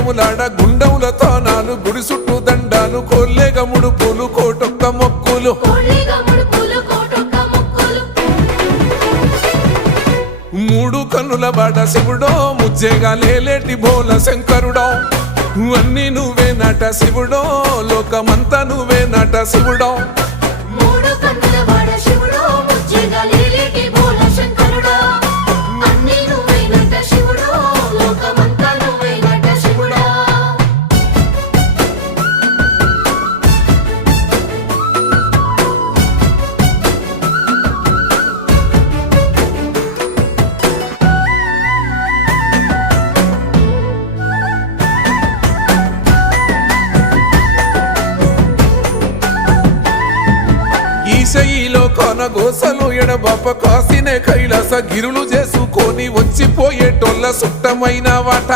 ఏములాడ గుండముల తానాలు గుడి చుట్టూ దండాలు కోల్లేగ ముడుపులు కోటొక్క మొక్కులు మూడు కన్నుల బాట శివుడో ముజ్జేగా లేలేటి బోల శంకరుడో అన్నీ నువ్వే నట శివుడో లోకమంతా నువ్వే నట శివుడో ఈశయిలో కొనగోసలు ఎడబాప కాసినే కైలాస గిరులు చేసుకొని వచ్చిపోయేటోళ్ళ సుట్టమైన వాట